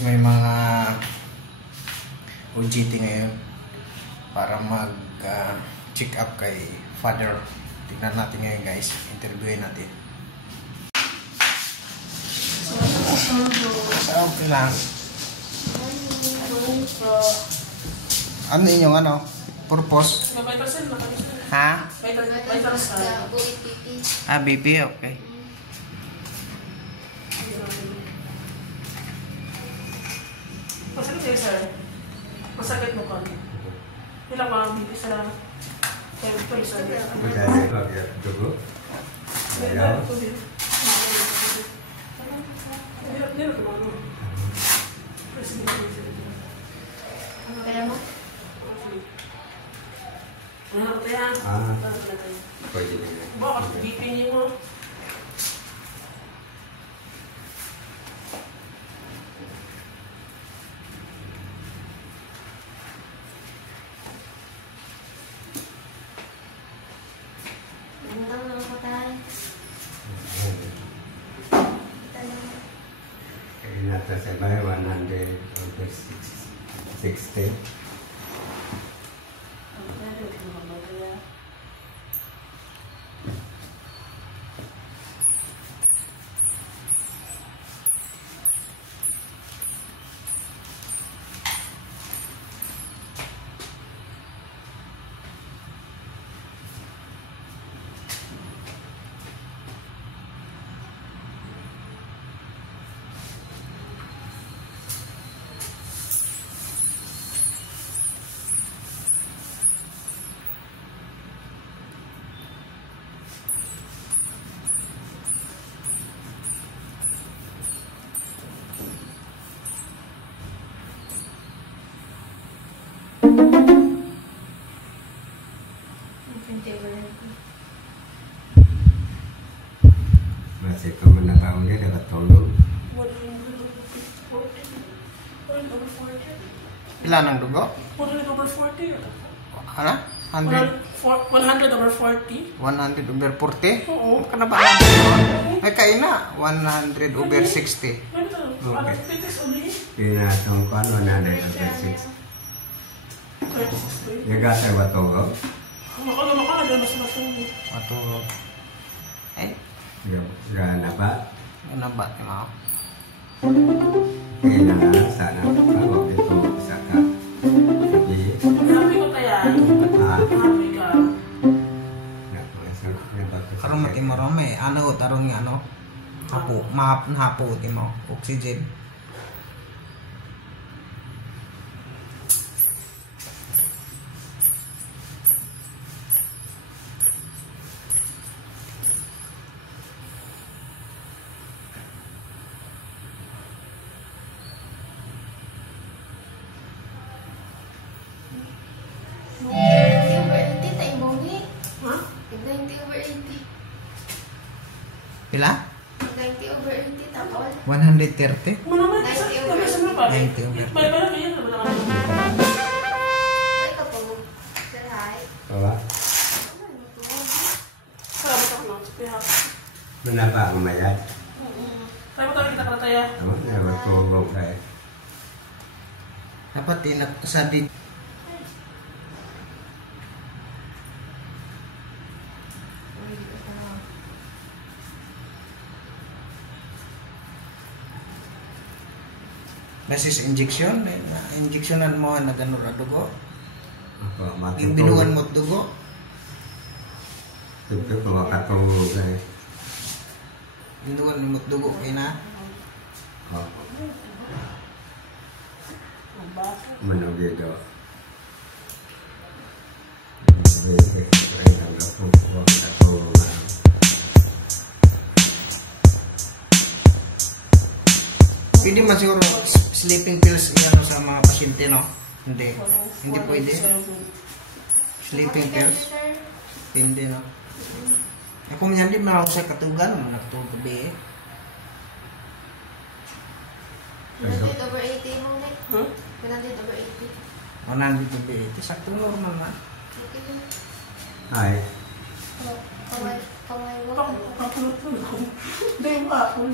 May mga OJT ngayon para mag check up kay father. Tignan natin ngayon guys, interviewin natin. Okay lang. Ano inyong ano? Purpose? Ha? Ah, BP, okay. Masakit sa'yo, sir. Masakit mo ka. Ilang mga BP sa temple, sir. Masakit lagi ya, dugo. Ayaw. Dito ka mga. Kaya mo? Ano kaya? Pwede nila. Bakit BP niyo mo? Nasa sabay 160. Masih kau menatang dia dapat tolong. Ilan ang dugo? 100/40. Ano? 100? 100/40. 100/40? Oo. Kana ba ang dugo? May kaina 100/60. Okay. Pinatong ko ano na 100/6. Jaga saya batong. Maka mas matulog. Matulog. Eh, Gana ba? ano ba? Ano? Kailangan sana bago ito isa ka. Sige. Happy ko kaya. Happy ka. Karong mati mo rome, ano tarong nga ano? Hapo, mahapo mo, oxygen. Pila? 90/80 tapos 130? 90/80. 90/80. ay kapag saray Bawa. Menapa umayat? Tayo mo tayo kita kataya. Tama na matulog kay. Dapat tinak sa di. Basis injection, injectionan mo na ganun na dugo. Apa Yung binugan mo dugo. Siyempre bawa katulog kay. Binugan mo dugo kay na. Oh. Menog gitu. Pwede man siguro sleeping pills ano sa mga pasyente, no? Hindi. Hindi pwede. Sleeping pills. Hindi, no? Ako man hindi man ako sa katugan, natulog gabi eh. 100/80 mo ulit. 100/80. 100 gabi. Ito sakto normal na. Ay. Kamay mo. Dahil ba ako?